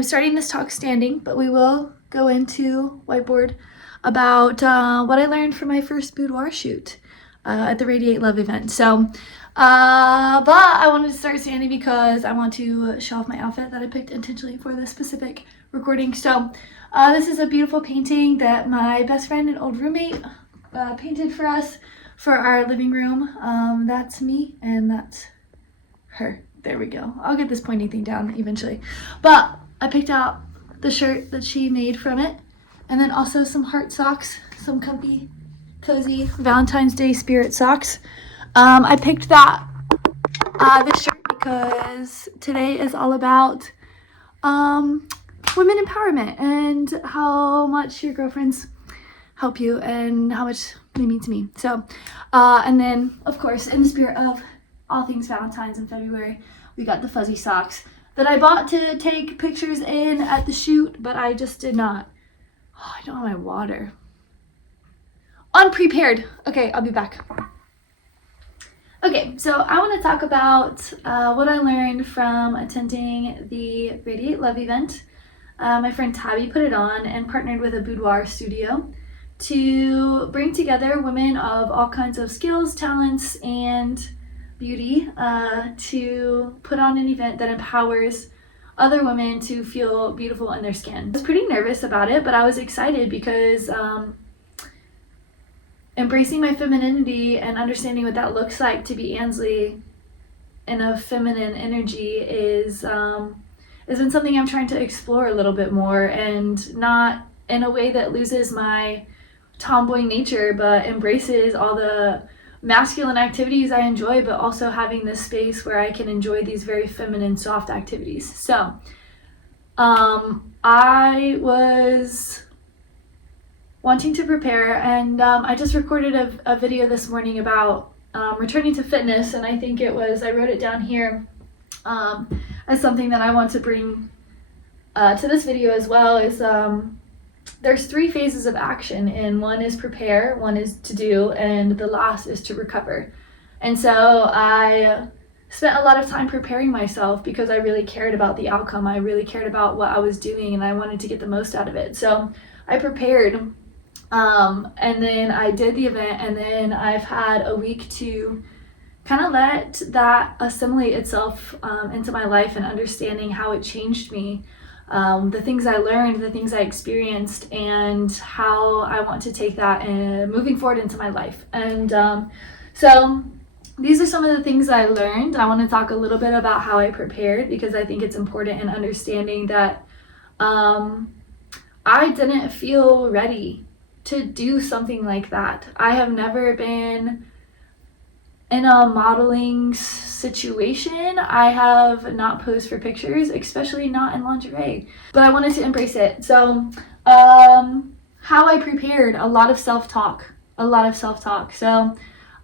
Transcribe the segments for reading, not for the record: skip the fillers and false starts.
I'm starting this talk standing, but we will go into whiteboard about what I learned from my first boudoir shoot at the Radiate Love event. So, but I wanted to start standing because I want to show off my outfit that I picked intentionally for this specific recording. So, this is a beautiful painting that my best friend and old roommate painted for us for our living room. That's me and that's her. There we go. I'll get this pointy thing down eventually. But I picked out the shirt that she made from it, and then also some heart socks, some comfy, cozy Valentine's Day spirit socks. I picked this shirt because today is all about women empowerment and how much your girlfriends help you and how much they mean to me. So, and then of course, in the spirit of all things Valentine's in February, we got the fuzzy socks that I bought to take pictures in at the shoot, but I just did not. Oh, I don't have my water. Unprepared. Okay, I'll be back. Okay, so I want to talk about what I learned from attending the Radiate Love event. My friend Tabi put it on and partnered with a boudoir studio to bring together women of all kinds of skills, talents, and beauty to put on an event that empowers other women to feel beautiful in their skin. I was pretty nervous about it, but I was excited because embracing my femininity and understanding what that looks like to be Ansley in a feminine energy has been something I'm trying to explore a little bit more, and not in a way that loses my tomboy nature, but embraces all the masculine activities I enjoy, but also having this space where I can enjoy these very feminine, soft activities. So, I was wanting to prepare, and I just recorded a video this morning about returning to fitness, and I think I wrote it down here as something that I want to bring to this video as well, is there's 3 phases of action, and one is prepare, one is to do, and the last is to recover. And so I spent a lot of time preparing myself because I really cared about the outcome. I really cared about what I was doing, and I wanted to get the most out of it. So I prepared, and then I did the event, and then I've had a week to kind of let that assimilate itself into my life and understanding how it changed me. The things I learned, the things I experienced, and how I want to take that and moving forward into my life. And so these are some of the things I learned. I want to talk a little bit about how I prepared, because I think it's important in understanding that I didn't feel ready to do something like that. I have never been in a modeling situation. I have not posed for pictures, especially not in lingerie, but I wanted to embrace it. So how I prepared, a lot of self-talk. So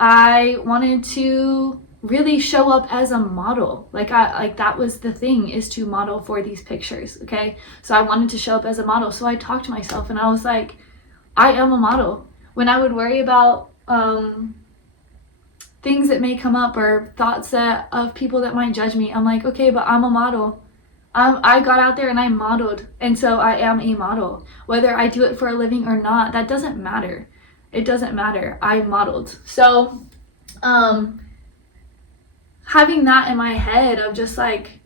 I wanted to really show up as a model. Like that was the thing, is to model for these pictures. Okay, so I wanted to show up as a model. So I talked to myself and I was like, I am a model. When I would worry about things that may come up or thoughts of people that might judge me, I'm like, okay, but I'm a model. I got out there and I modeled, and so I am a model. Whether I do it for a living or not, that doesn't matter. It doesn't matter. I modeled. So having that in my head of just like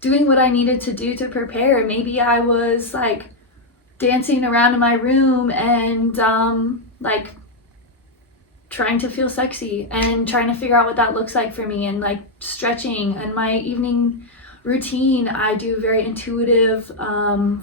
doing what I needed to do to prepare. Maybe I was like dancing around in my room and like trying to feel sexy and trying to figure out what that looks like for me, and like stretching. And my evening routine, I do very intuitive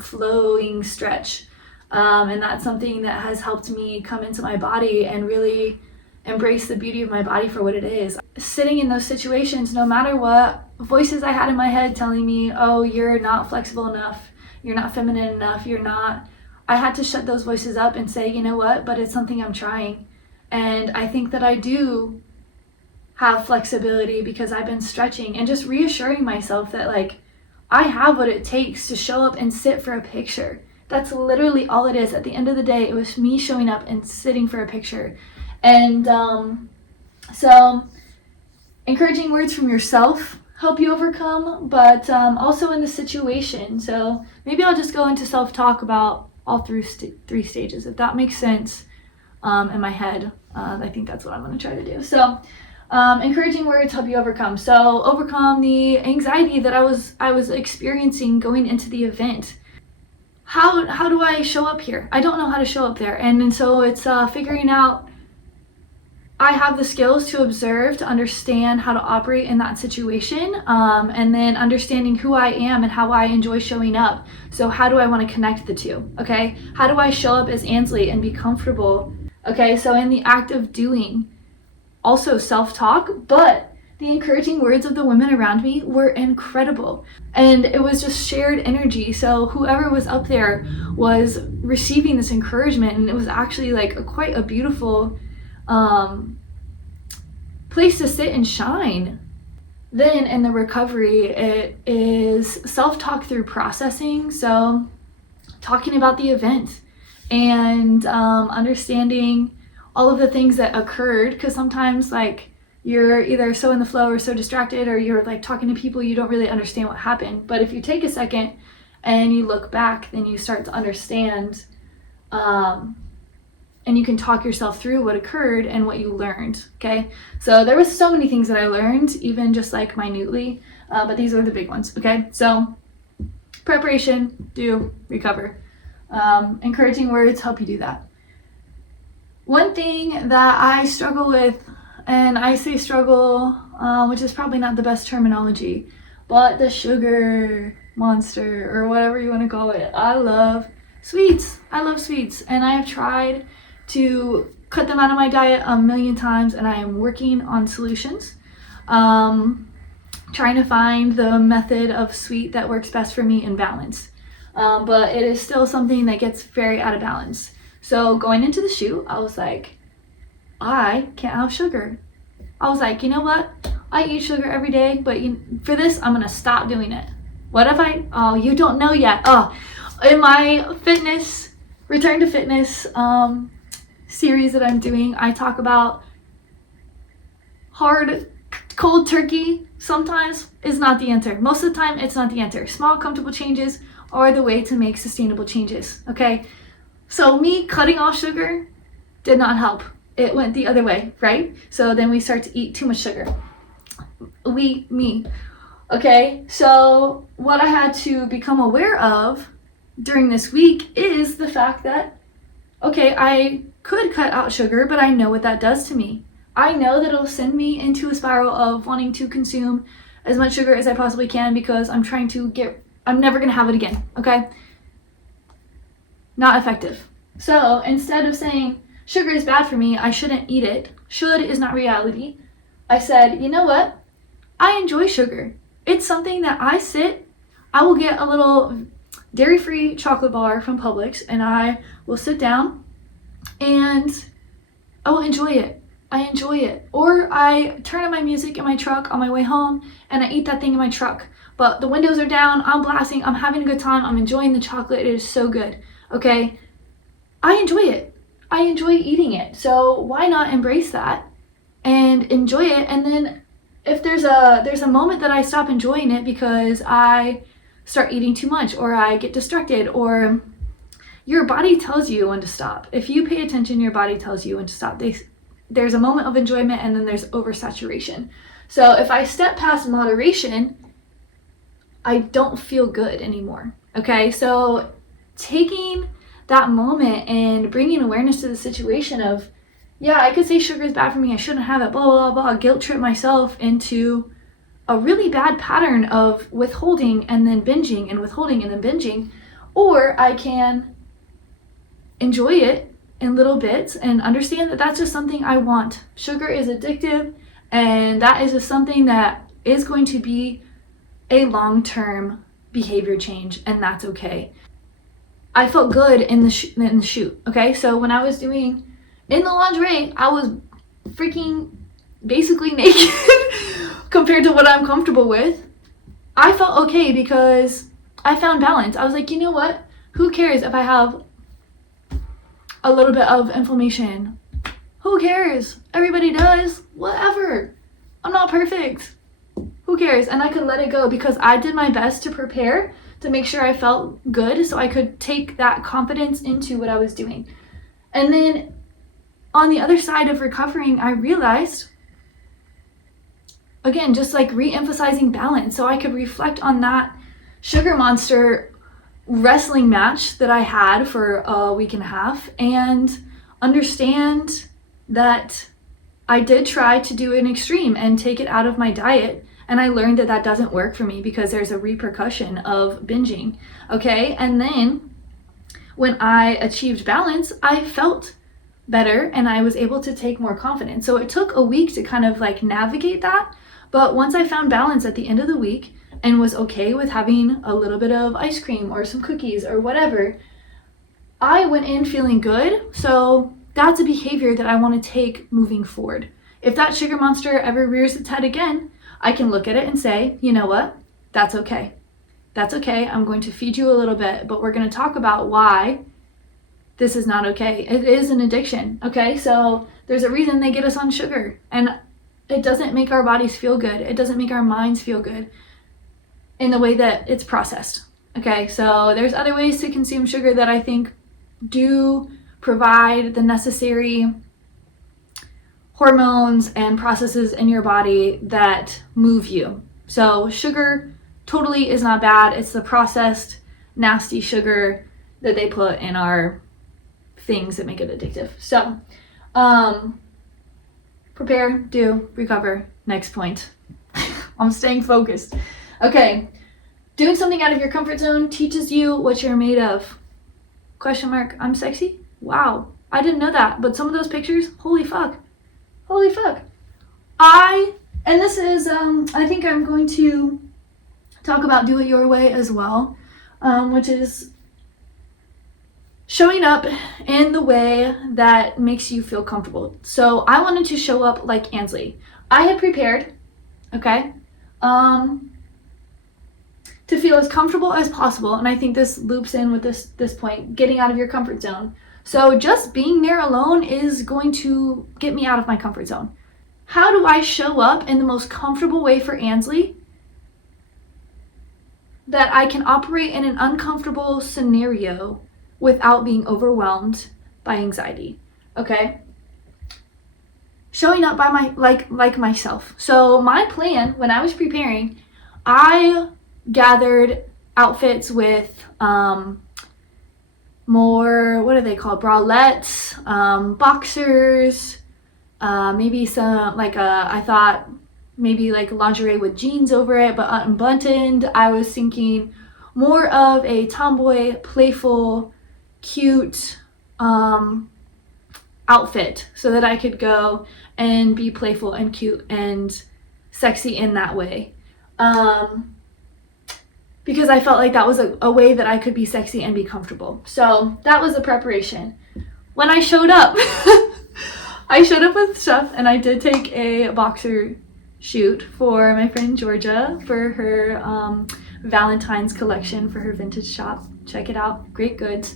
flowing stretch, and that's something that has helped me come into my body and really embrace the beauty of my body for what it is. Sitting in those situations, no matter what voices I had in my head telling me, oh, you're not flexible enough, you're not feminine enough, I had to shut those voices up and say, you know what, but it's something I'm trying. And I think that I do have flexibility because I've been stretching, and just reassuring myself that like I have what it takes to show up and sit for a picture. That's literally all it is. At the end of the day, it was me showing up and sitting for a picture. And so encouraging words from yourself help you overcome, but also in the situation. So maybe I'll just go into self-talk about all through 3 stages, if that makes sense in my head. I think that's what I'm going to try to do. So encouraging words help you overcome. So overcome the anxiety that I was experiencing going into the event. How do I show up here? I don't know how to show up there. And so it's figuring out, I have the skills to observe, to understand how to operate in that situation, and then understanding who I am and how I enjoy showing up. So how do I want to connect the two? Okay, how do I show up as Ansley and be comfortable? Okay, so in the act of doing, also self-talk, but the encouraging words of the women around me were incredible. And it was just shared energy. So whoever was up there was receiving this encouragement, and it was actually like quite a beautiful place to sit and shine. Then in the recovery, it is self-talk through processing. So talking about the event and understanding all of the things that occurred, because sometimes like you're either so in the flow or so distracted, or you're like talking to people, you don't really understand what happened. But if you take a second and you look back, then you start to understand, and you can talk yourself through what occurred and what you learned. Okay, so there was so many things that I learned, even just like minutely, but these are the big ones. Okay, so preparation, do, recover. Encouraging words help you do that. One thing that I struggle with, and I say struggle, which is probably not the best terminology, but the sugar monster, or whatever you want to call it. I love sweets. I love sweets, and I have tried to cut them out of my diet a million times, and I am working on solutions. Trying to find the method of sweet that works best for me in balance. But it is still something that gets very out of balance. So going into the shoot, I was like, I can't have sugar. I was like, you know what? I eat sugar every day, but for this, I'm gonna stop doing it. What if oh, you don't know yet. Oh, in my fitness, return to fitness series that I'm doing, I talk about hard, cold turkey sometimes is not the answer. Most of the time, it's not the answer. Small, comfortable changes are the way to make sustainable changes, okay? So me cutting off sugar did not help. It went the other way, right? So then we start to eat too much sugar. Me. Okay, so what I had to become aware of during this week is the fact that, okay, I could cut out sugar, but I know what that does to me. I know that it'll send me into a spiral of wanting to consume as much sugar as I possibly can, because I'm never gonna have it again, okay? Not effective. So instead of saying sugar is bad for me, I shouldn't eat it, should is not reality, I said, you know what? I enjoy sugar. It's something that I will get a little dairy-free chocolate bar from Publix, and I will sit down and I will enjoy it. I enjoy it. Or I turn on my music in my truck on my way home and I eat that thing in my truck. But the windows are down, I'm blasting, I'm having a good time, I'm enjoying the chocolate, it is so good. Okay? I enjoy it. I enjoy eating it. So why not embrace that and enjoy it? And then if there's a moment that I stop enjoying it because I start eating too much, or I get distracted, or your body tells you when to stop. If you pay attention, your body tells you when to stop. There's a moment of enjoyment, and then there's oversaturation. So if I step past moderation, I don't feel good anymore. Okay, so taking that moment and bringing awareness to the situation of, yeah, I could say sugar is bad for me, I shouldn't have it, blah, blah, blah, guilt trip myself into a really bad pattern of withholding and then binging and withholding and then binging. Or I can enjoy it in little bits and understand that that's just something I want. Sugar is addictive, and that is just something that is going to be a long-term behavior change, and that's okay. I felt good in the shoot, okay? So when I was doing in the lingerie, I was freaking basically naked compared to what I'm comfortable with. I felt okay because I found balance. I was like, you know what? Who cares if I have a little bit of inflammation? Who cares? Everybody does. Whatever. I'm not perfect. Who cares? And I could let it go because I did my best to prepare to make sure I felt good so I could take that confidence into what I was doing. And then on the other side of recovering, I realized, again, just like re-emphasizing balance, so I could reflect on that Sugar Monster wrestling match that I had for a week and a half and understand that I did try to do an extreme and take it out of my diet. And I learned that that doesn't work for me because there's a repercussion of binging, okay? And then when I achieved balance, I felt better and I was able to take more confidence. So it took a week to kind of like navigate that. But once I found balance at the end of the week and was okay with having a little bit of ice cream or some cookies or whatever, I went in feeling good. So that's a behavior that I want to take moving forward. If that Sugar Monster ever rears its head again, I can look at it and say, you know what? That's okay. That's okay. I'm going to feed you a little bit, but we're going to talk about why this is not okay. It is an addiction, okay? So there's a reason they get us on sugar, and it doesn't make our bodies feel good. It doesn't make our minds feel good in the way that it's processed, okay? So there's other ways to consume sugar that I think do provide the necessary hormones and processes in your body that move you. So sugar totally is not bad. It's the processed, nasty sugar that they put in our things that make it addictive. So, prepare, do, recover. Next point. I'm staying focused. Okay. Doing something out of your comfort zone teaches you what you're made of. Question mark, I'm sexy? Wow. I didn't know that, but some of those pictures, holy fuck. Holy fuck. And this is, I think I'm going to talk about do it your way as well, which is showing up in the way that makes you feel comfortable. So I wanted to show up like Ansley. I had prepared, okay, to feel as comfortable as possible. And I think this loops in with this point, getting out of your comfort zone. So just being there alone is going to get me out of my comfort zone. How do I show up in the most comfortable way for Ansley that I can operate in an uncomfortable scenario without being overwhelmed by anxiety? Okay? Showing up by my like myself. So my plan when I was preparing, I gathered outfits with more, what are they called? Bralettes, boxers, maybe some, like I thought maybe like lingerie with jeans over it, but unbuttoned. I was thinking more of a tomboy, playful, cute outfit so that I could go and be playful and cute and sexy in that way. Because I felt like that was a way that I could be sexy and be comfortable. So that was the preparation. When I showed up, I showed up with stuff, and I did take a boxer shoot for my friend Georgia for her Valentine's collection for her vintage shop. Check it out, great goods.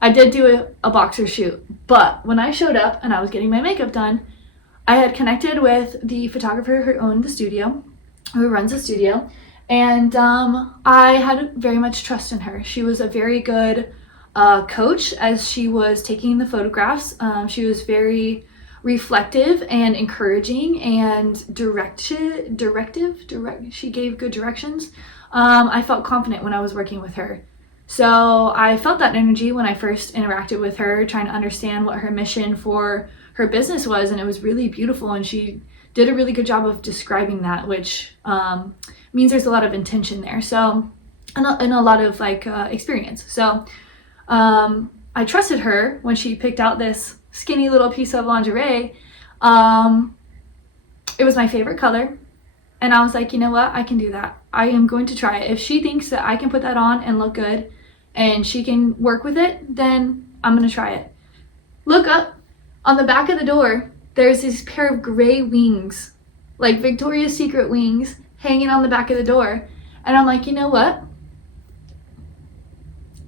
I did do a boxer shoot, but when I showed up and I was getting my makeup done, I had connected with the photographer who owned the studio, who runs the studio, and I had very much trust in her. She was a very good coach as she was taking the photographs. She was very reflective and encouraging and directive. She gave good directions. I felt confident when I was working with her. So I felt that energy when I first interacted with her, trying to understand what her mission for her business was, and it was really beautiful, and she did a really good job of describing that, which means there's a lot of intention there, so and a lot of like experience. So I trusted her when she picked out this skinny little piece of lingerie. It was my favorite color, and I was like, you know what, I can do that. I am going to try it. If she thinks that I can put that on and look good and she can work with it, then I'm gonna try it. Look up on the back of the door, there's this pair of gray wings, like Victoria's Secret wings, hanging on the back of the door. And I'm like, you know what?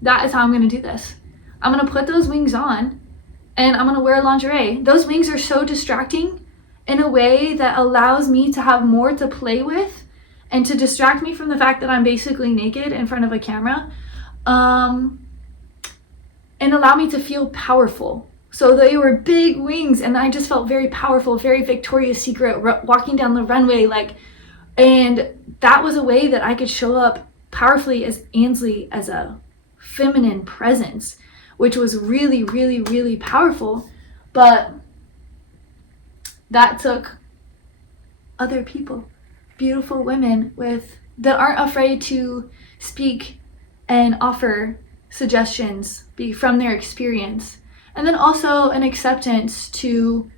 That is how I'm gonna do this. I'm gonna put those wings on and I'm gonna wear lingerie. Those wings are so distracting in a way that allows me to have more to play with and to distract me from the fact that I'm basically naked in front of a camera, and allow me to feel powerful. So they were big wings, and I just felt very powerful, very Victoria's Secret, walking down the runway, like, and that was a way that I could show up powerfully as Ansley, as a feminine presence, which was really, really, really powerful. But that took other people, beautiful women that aren't afraid to speak and offer suggestions from their experience, and then also an acceptance to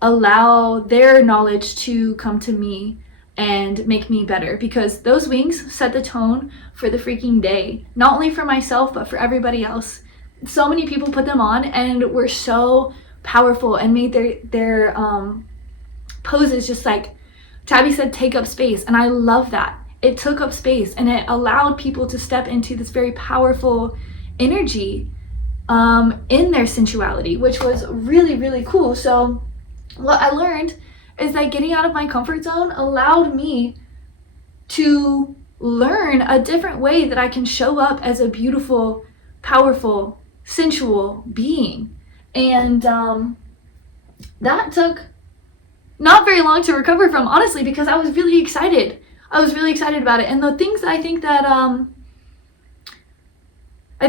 allow their knowledge to come to me and make me better, because those wings set the tone for the freaking day, not only for myself but for everybody else. So many people put them on and were so powerful and made their poses just like Tabi said, take up space. And I love that. It took up space and it allowed people to step into this very powerful energy in their sensuality, which was really, really cool. So what I learned is that getting out of my comfort zone allowed me to learn a different way that I can show up as a beautiful, powerful, sensual being. And that took not very long to recover from, honestly, because I was really excited. I was really excited about it. And the things that I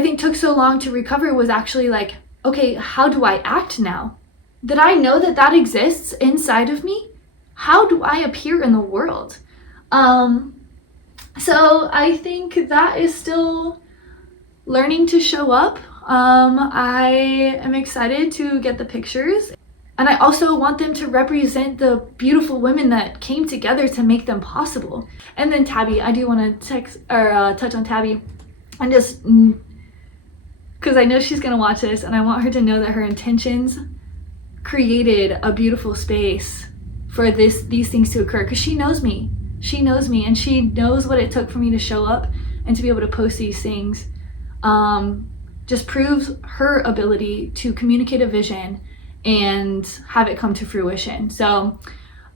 think took so long to recover was actually like, okay, how do I act now? That I know that exists inside of me. How do I appear in the world? So I think that is still learning to show up. I am excited to get the pictures. And I also want them to represent the beautiful women that came together to make them possible. And then Tabi, I do want to touch on Tabi, and just because I know she's gonna watch this, and I want her to know that her intentions created a beautiful space for these things to occur. Because she knows me, and she knows what it took for me to show up and to be able to post these things. Just proves her ability to communicate a vision and have it come to fruition. So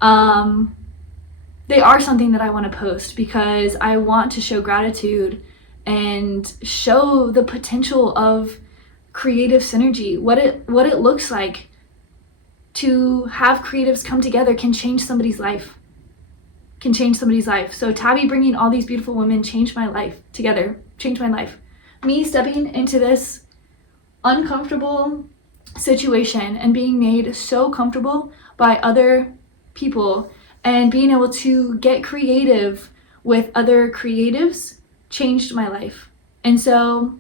they are something that I want to post because I want to show gratitude and show the potential of creative synergy, what it looks like to have creatives come together can change somebody's life. So Tabi bringing all these beautiful women changed my life. Me stepping into this uncomfortable situation and being made so comfortable by other people and being able to get creative with other creatives changed my life. And so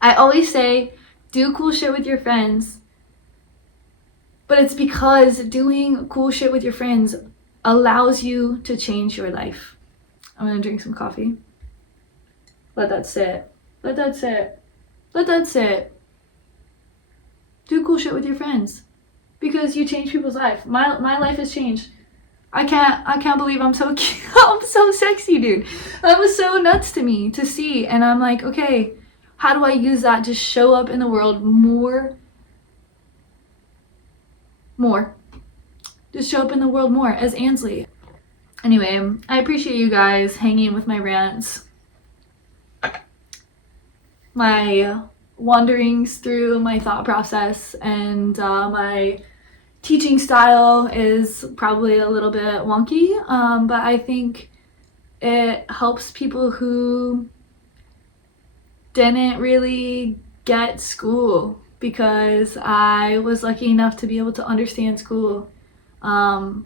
I always say, do cool shit with your friends, but it's because doing cool shit with your friends allows you to change your life. I'm gonna drink some coffee. Let that sit. Do cool shit with your friends because you change people's life. My life has changed. I can't believe I'm so cute. I'm so sexy, dude. That was so nuts to me to see. And I'm like, okay, how do I use that to show up in the world more? Just show up in the world more as Ansley. Anyway, I appreciate you guys hanging with my rants. My wanderings through my thought process, and my teaching style is probably a little bit wonky, but I think it helps people who didn't really get school, because I was lucky enough to be able to understand school, but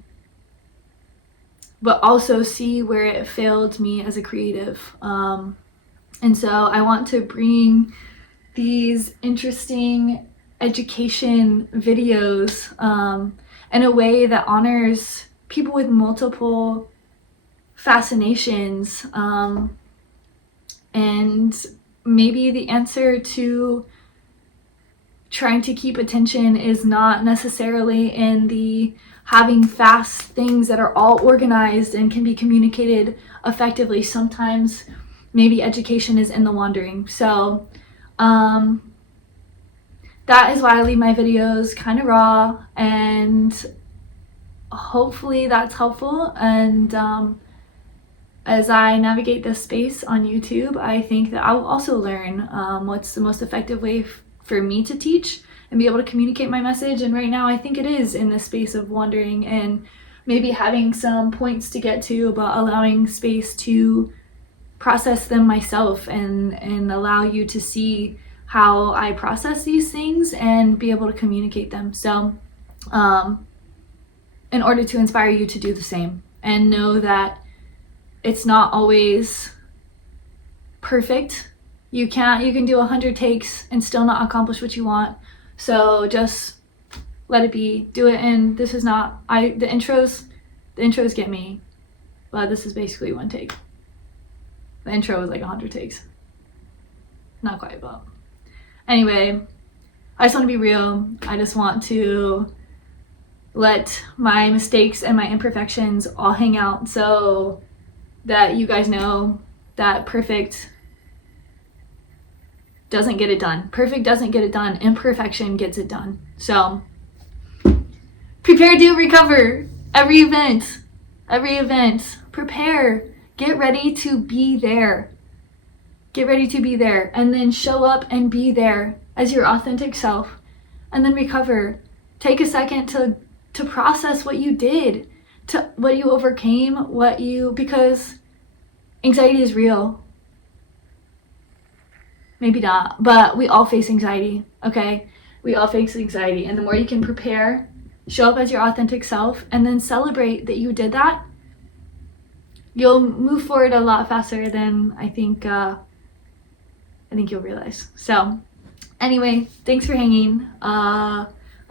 also see where it failed me as a creative. And so I want to bring these interesting education videos in a way that honors people with multiple fascinations, and maybe the answer to trying to keep attention is not necessarily in the having fast things that are all organized and can be communicated effectively. Sometimes maybe education is in the wandering. So that is why I leave my videos kind of raw, and hopefully that's helpful. And as I navigate this space on YouTube, I think that I will also learn what's the most effective way for me to teach and be able to communicate my message. And right now I think it is in this space of wondering and maybe having some points to get to, but allowing space to process them myself and allow you to see how I process these things and be able to communicate them. So in order to inspire you to do the same and know that it's not always perfect. You can do 100 takes and still not accomplish what you want. So just let it be. Do it. And this is not, the intros get me, but this is basically one take. The intro was like 100 takes. Not quite, but anyway, I just want to be real. I just want to let my mistakes and my imperfections all hang out so that you guys know that perfect doesn't get it done. Perfect doesn't get it done. Imperfection gets it done. So prepare, do, recover. Every event, prepare. Get ready to be there. Get ready to be there. And then show up and be there as your authentic self. And then recover. Take a second to process what you did, to what you overcame, because anxiety is real. Maybe not, but we all face anxiety, okay? We all face anxiety. And the more you can prepare, show up as your authentic self, and then celebrate that you did that, you'll move forward a lot faster than I think you'll realize. So anyway, thanks for hanging. I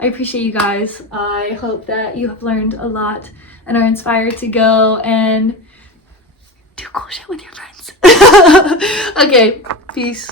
appreciate you guys. I hope that you have learned a lot and are inspired to go and do cool shit with your friends. Okay, peace.